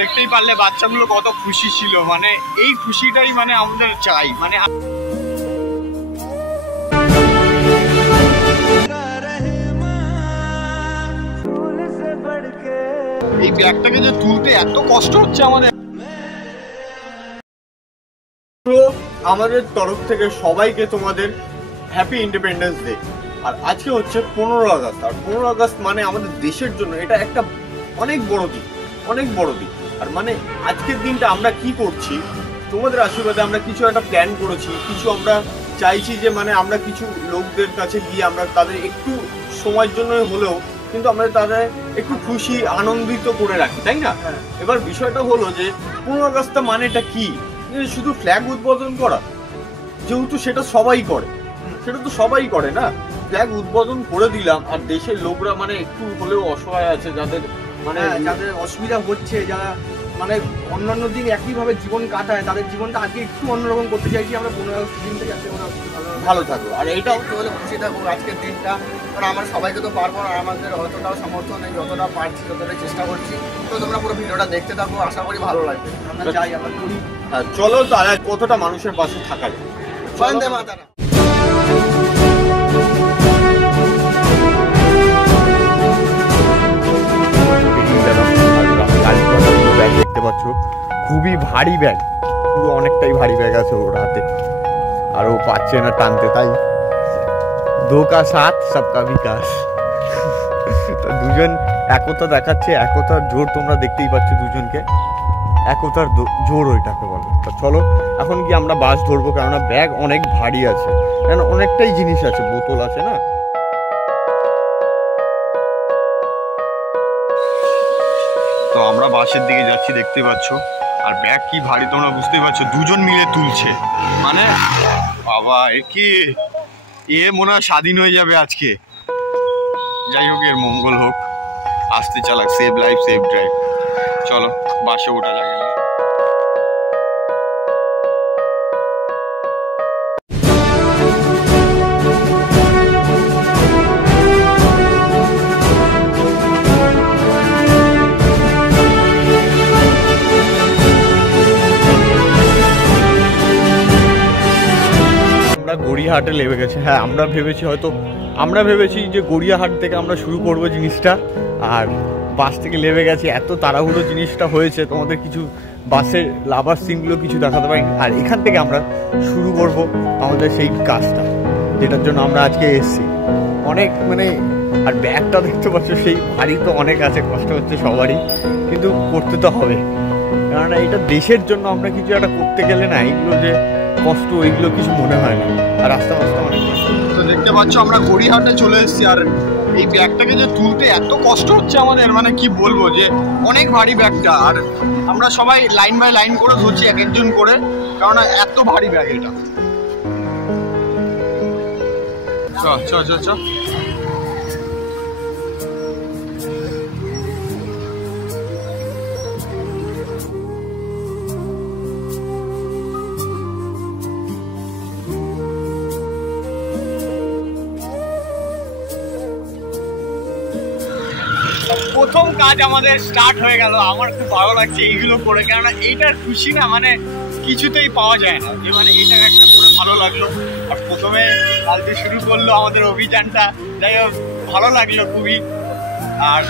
দেখতেই পারলে বাচ্চাগুলো কত খুশি ছিল, মানে এই খুশিটাই মানে আমাদের চাই। মানে এই ব্যাগটাকে যে তুলতে এত কষ্ট হচ্ছে আমাদের। তো আমাদের তরফ থেকে সবাইকে তোমাদের হ্যাপি ইন্ডিপেন্ডেন্স ডে। আর আজকে হচ্ছে 15 আগস্ট। আর 15 আগস্ট মানে আমাদের দেশের জন্য এটা একটা অনেক বড় দিন, অনেক বড় দিন। আর মানে আজকের দিনটা আমরা কি করছি, তোমাদের আশীর্বাদে আমরা কিছু একটা প্ল্যান করেছি, কিছু আমরা চাইছি যে মানে আমরা কিছু লোকদের কাছে গিয়ে আমরা তাদের একটু সময়ের জন্য হলেও কিন্তু আমরা তাদের একটু খুশি আনন্দিত করে রাখি, তাই না? এবার বিষয়টা হলো যে 15 আগস্ট মানেটা কি, শুধু ফ্ল্যাগ উদ্বোধন করা? যেহেতু সেটা সবাই করে, সেটা তো সবাই করে না, ফ্ল্যাগ উদ্বোধন করে দিলাম। আর দেশের লোকরা মানে একটু হলেও অসহায় আছে, যাদের মানে যাদের অসুবিধা হচ্ছে, যারা মানে অন্যান্য দিন একইভাবে জীবন কাটায়, তাদের জীবনটা আজকে একটু অন্যরকম করতে চাইছি আমরা। 15 আগস্ট দিনটা যাতে ওরা ভালো থাকো। আর এইটাও হলে খুশি থাকুক আজকের দিনটা। কারণ আমরা সবাইকে তো পারবো না, আমাদের অতটাও সমর্থন নেই, যতটা পারছি ততটা চেষ্টা করছি। তো তোমরা পুরো ভিডিওটা দেখতে থাকো, আশা করি ভালো লাগবে। আমরা চাই আমরা করি। চলো তারা কতটা মানুষের পাশে থাকা যায়। বন্দে মাতরম। দেখতে পাচ্ছ খুবই ভারী ব্যাগ, পুরো অনেকটাই ভারী ব্যাগ আছে ওর হাতে, আর ও পাচ্ছে না টানতে, তাই দো কা সাথ সবকা বিকাশ। দুজন একতা দেখাচ্ছে, একতার জোর তোমরা দেখতেই পাচ্ছ, দুজনকে একতার জোর ওইটাকে বলে। তো চলো এখন কি আমরা বাস ধরবো, কেননা ব্যাগ অনেক ভারী আছে, কেন অনেকটাই জিনিস আছে, বোতল আছে না। তো আমরা বাসের দিকে যাচ্ছি, দেখতে পাচ্ছ। আর ব্যাগ কি ভারী তোমরা বুঝতেই পারছো, দুজন মিলে তুলছে, মানে বাবা এ মনে হয় স্বাধীন হয়ে যাবে আজকে। যাই হোক, এর মঙ্গল হোক, আসতে চালাক, সেভ লাইফ সেভ ড্রাইভ। চলো বাসে ওঠা যাবে। গড়িয়াহাটে লেগে গেছে। হ্যাঁ, আমরা ভেবেছি যে গড়িয়াহাট থেকে আমরা শুরু করব জিনিসটা, আর বাস থেকে লেগে গেছে। এত তাড়াহুড়ো জিনিসটা হয়েছে, তোমাদের কিছু বাসের লাভার সিনগুলো কিছু দেখাতে পারি। আর এখান থেকে আমরা শুরু করব আমাদের সেই কাজটা, যেটার জন্য আমরা আজকে এসেছি। অনেক মানে, আর ব্যাগটা দেখতে পাচ্ছ সেই ভারী তো অনেক আছে, কষ্ট হচ্ছে সবারই, কিন্তু করতে তো হবে, কেননা এটা দেশের জন্য আমরা কিছু একটা করতে গেলে না এইগুলো যে কষ্ট, এইগুলো কিছু মনে হয় না। আর রাস্তা অনেক। তো দেখতে পাচ্ছ আমরা গড়িয়াহাটে চলে এসেছি। আর এই ব্যাগটাকে যে তুলতে এত কষ্ট হচ্ছে আমাদের, মানে কি বলবো, যে অনেক ভারী ব্যাগটা। আর আমরা সবাই লাইন বাই লাইন করে ধরছি, এক একজন করে, কারণ এত ভারী ব্যাগ এটা। চ প্রথম কাজ আমাদের স্টার্ট হয়ে গেল। আমার খুব ভালো লাগছে এইগুলো করে, কেননা এইটার খুশি না মানে কিছুতেই পাওয়া যায় না, যে মানে এইটা একটা করে ভালো লাগলো। আর প্রথমে কালকে শুরু করলো আমাদের অভিযানটা, যাই হোক ভালো লাগলো খুবই। আর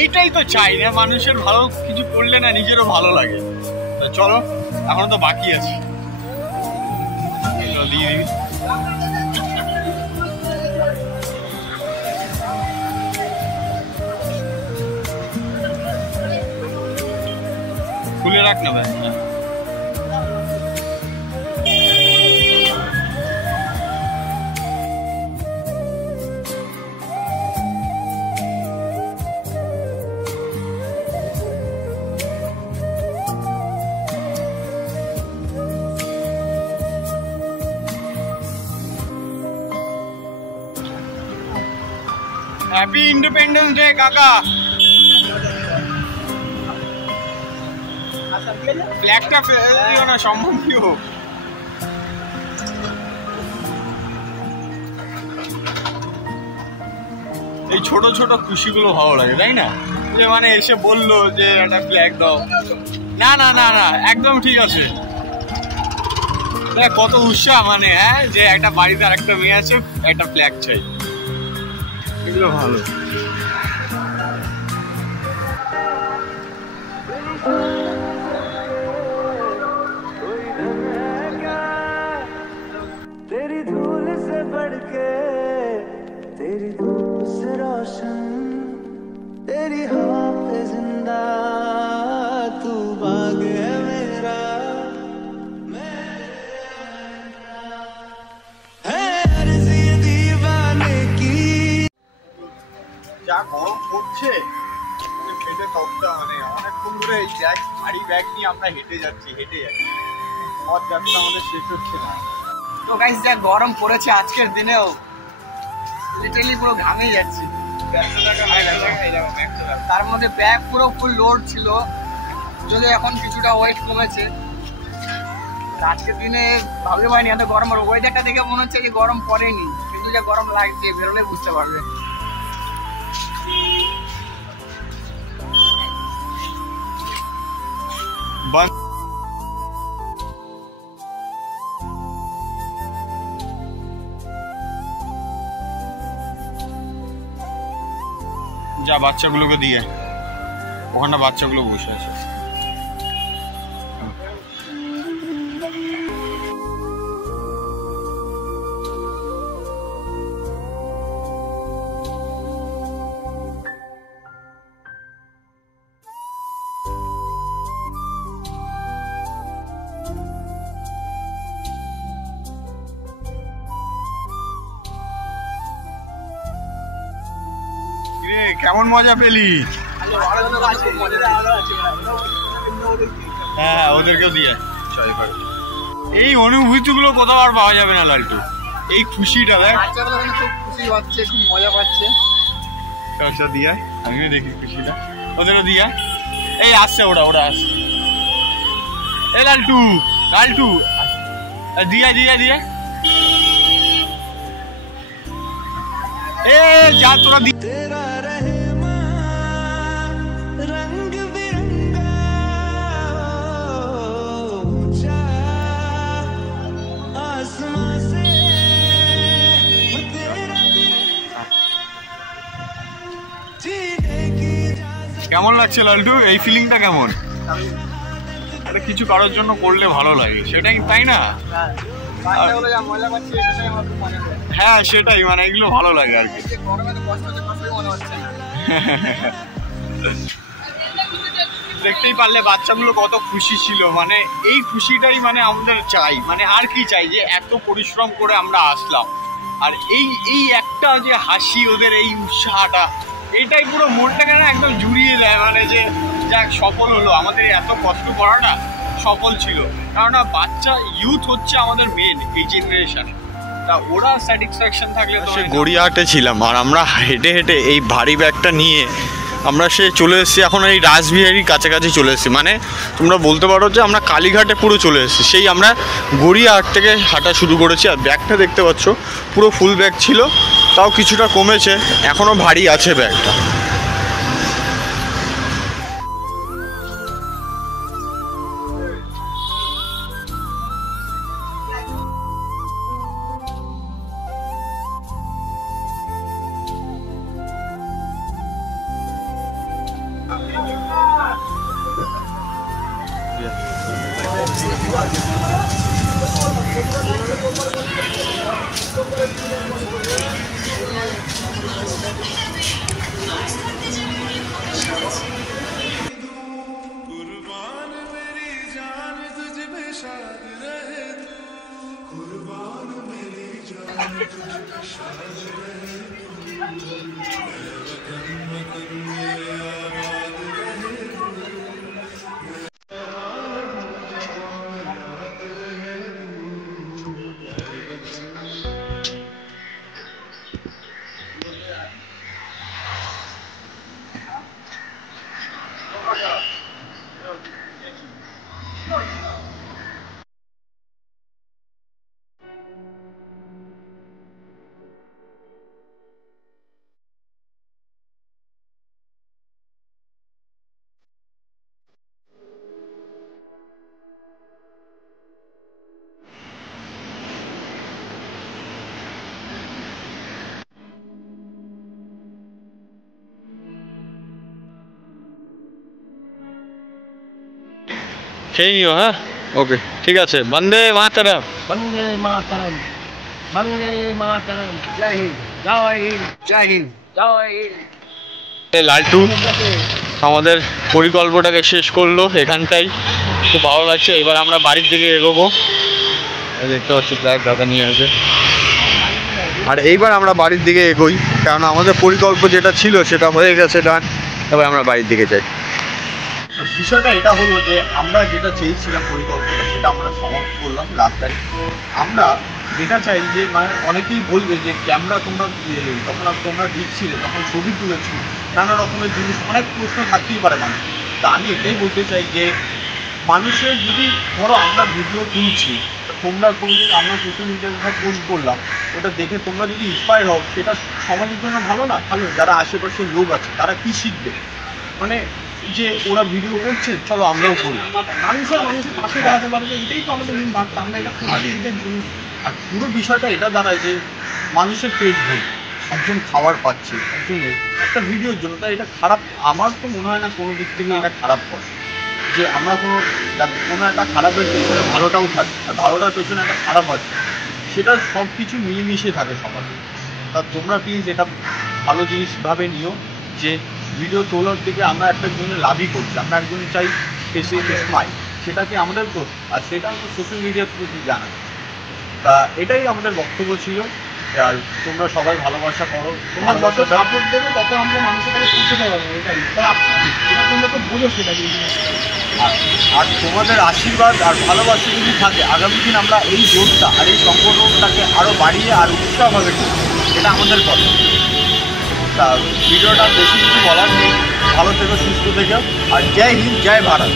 এইটাই তো চাই না, মানুষের ভালো কিছু করলে না নিজেরও ভালো লাগে। তো চলো, এখনো তো বাকি আছে, দিয়ে দিবি। খুলে রাখ না ভাই। হ্যাপি ইন্ডিপেন্ডেন্স ডে কাকা। ফ্ল্যাগটা ফেলে দিও না, সম্বন্ধীয়। এই ছোট ছোট খুশিগুলো ভালো লাগে, তাই না? যে মানে এসে বললো যে একটা ফ্ল্যাগ দাও, না না না না একদম ঠিক আছে। কত উৎসাহ মানে, হ্যাঁ যে একটা বাড়িতে আর একটা মেয়ে আছে, একটা ফ্ল্যাগ চাই, এগুলো ভালো। तेरी धूल से बढ़ के तेरी धूप से रोशन तेरी हवा पे जिंदा तू बाग है मेरा है अर्ज़ी दीवाने की। যা গরম পড়ছে পেটে তপ্তা, মানে অনেকক্ষণ ধরে এই ব্যাগ, ভারী ব্যাগ নিয়ে আমরা হেঁটে যাচ্ছি পথ যাত্রা আমাদের শেষ হচ্ছে না। তো গাইস যা গরম পড়েছে আজকের দিনেও লিটারালি পুরো ঘামে যাচ্ছি। তার মধ্যে ব্যাগ পুরো ফুল লোড ছিল, যদি এখন কিছুটা ওয়েট কমেছে। আজকের দিনে ভাবতে পারিনি এত গরম, আর ওয়েদারটা দেখে মনে হচ্ছে যে গরম পড়েনি, কিন্তু যে গরম লাগছে বেরোলে বুঝতে পারবে। যা বাচ্চাগুলোকে দিয়ে, ওখানে বাচ্চাগুলো বসে আছে। কেমন মজা পেলি? হ্যাঁ ওদেরকেও দিয়ে। এই অনুভূতি গুলো কোথাও আর পাওয়া যাবে না লালটু, এই খুশিটা দেখ। খুব খুশি হচ্ছে, খুব মজা পাচ্ছে। দিয়ে আমিও দেখি খুশিটা, ওদেরও দিয়ে। এই আসছে ওরা, ওরা আসছে। এই লালটু, লালটু দিয়া দিয়া দিয়া। এ যা তোরা तेरा रहमान रंग बिरंगा ऊंचा आसमां से तेरा तिरंगा जीने की इजाजत। কেমন লাগছে লালটু, এই ফিলিংটা কেমন? আরে কিছু কারোর জন্য করলে ভালো লাগে, সেটাই তাই না? হ্যাঁ সেটাই, মানে এগুলো ভালো লাগে আর কি। দেখতেই পারলে বাচ্চাগুলো কত খুশি ছিল, মানে এই খুশিটাই মানে আমাদের চাই, মানে আর কি চাই, যে এত পরিশ্রম করে আমরা আসলাম, আর এই একটা যে হাসি, ওদের এই উৎসাহটা, এইটাই পুরো মনটাকে না একদম জুড়িয়ে দেয়, মানে যে যাক সফল হলো, আমাদের এত কষ্ট করাটা সফল ছিল। কেননা বাচ্চা ইউথ হচ্ছে আমাদের মেন এই জেনারেশন, তা ওরা স্যাটিসফ্যাকশন থাকলে তো। গড়িয়াহাটে ছিলাম, আর আমরা হেঁটে হেঁটে এই ভারী ব্যাগটা নিয়ে আমরা চলে এসেছি এখন এই রাসবিহারির কাছাকাছি চলে এসেছি, মানে তোমরা বলতে পারো যে আমরা কালীঘাটে পুরো চলে এসেছি। সেই আমরা গড়িয়াহাট থেকে হাঁটা শুরু করেছি, আর ব্যাগটা দেখতে পাচ্ছ পুরো ফুল ব্যাগ ছিল, তাও কিছুটা কমেছে, এখনও ভারী আছে ব্যাগটা। कुर्बान मेरी जान तुझ पे शाद रहे तू, कुर्बान मेरी जान तुझ पे शाद रहे तू, वतन वतन मेरे आबाद रहे খেয়ে নিও, হ্যাঁ ওকে ঠিক আছে। বন্দে মাতরম। বন্দে মাতরম, বন্দে মাতরম, জয় হিন্দ, জয় হিন্দ, জয় হিন্দ, জয় হিন্দ। লালটু আমাদের পরিকল্পনাটাকে শেষ করলো এখানটাই, খুব ভালো লাগছে। এবার আমরা বাড়ির দিকে এগোবো, দেখতে পাচ্ছি ব্ল্যাক দাদা নিয়ে আসে। আর এইবার আমরা বাড়ির দিকে এগোই, কারণ আমাদের পরিকল্পনা যেটা ছিল সেটা হয়ে গেছে ডান। এবার আমরা বাড়ির দিকে যাই। বিষয়টা এটা হলো যে আমরা যেটা চেয়েছিলাম পরিকল্পনা সেটা আমরা সমাপ্ত করলাম লাস্ট টাইম। আমরা যেটা চাই যে মানে অনেকেই বলবে যে ক্যামেরা তোমরা দিচ্ছিলে তখন ছবি তুলেছো, নানা রকমের জিনিস, অনেক প্রশ্ন থাকতেই পারে মানুষ। তা আমি এটাই বলতে চাই যে মানুষের যদি ধরো আমরা ভিডিও তুলছি, তোমরা কোনোদিন আমরা সোশ্যাল মিডিয়ায় কোথাও পোস্ট করলাম, ওটা দেখে তোমরা যদি ইন্সপায়ার হও, সেটা সমাজের জন্য ভালো না? ভালো। যারা আশেপাশের লোক আছে তারা কি শিখবে, মানে যে ওরা ভিডিও করছে চলো আমরাও করি, মানুষের পাশে দাঁড়াতে পারবে, এটাই তো আমাদের মেন বার্তা। আমরা এটা খুঁজছি এটার জন্য। আর পুরো বিষয়টা এটা দাঁড়ায় যে মানুষের পেট ভরে, একজন খাবার পাচ্ছে, একজন একটা ভিডিওর জন্য, তাই এটা খারাপ আমার তো মনে হয় না কোনো দিক থেকে এটা খারাপ করে যে আমরা কোনো একটা খারাপের পেছনে ভালোটাও থাকে, আর ভালোটার পেছনে একটা খারাপ আছে, সেটা সব কিছু মিলেমিশে থাকে সমাজে। তা তোমরা প্লিজ এটা ভালো জিনিসভাবে নিও যে ভিডিও তোলার থেকে আমরা একটা জন্য লাভই করছি, আমরা একজনই চাই ফেসে স্মাইল, সেটাকে আমাদের করতে, আর সেটা আমরা সোশ্যাল মিডিয়ার থ্রুতে জানাই। তা এটাই আমাদের বক্তব্য ছিল। আর তোমরা সবাই ভালোবাসা করো, তোমার যত সাপোর্ট দেবে তত আমরা মানুষের কাছে পৌঁছতে পারবো, এটাই তোমরা তো বোঝো সেটা। আর তোমাদের আশীর্বাদ আর ভালোবাসা যদি থাকে, আগামী দিন আমরা এই জোরটা আর এই সংগঠনটাকে আরও বাড়িয়ে আর উৎসাহভাবে করবো, এটা আমাদের কথা। তা ভিডিওটা বেশি কিছু বলার নেই, ভালো থেকো, সুস্থ থেকো, আর জয় হিন্দ, জয় ভারত।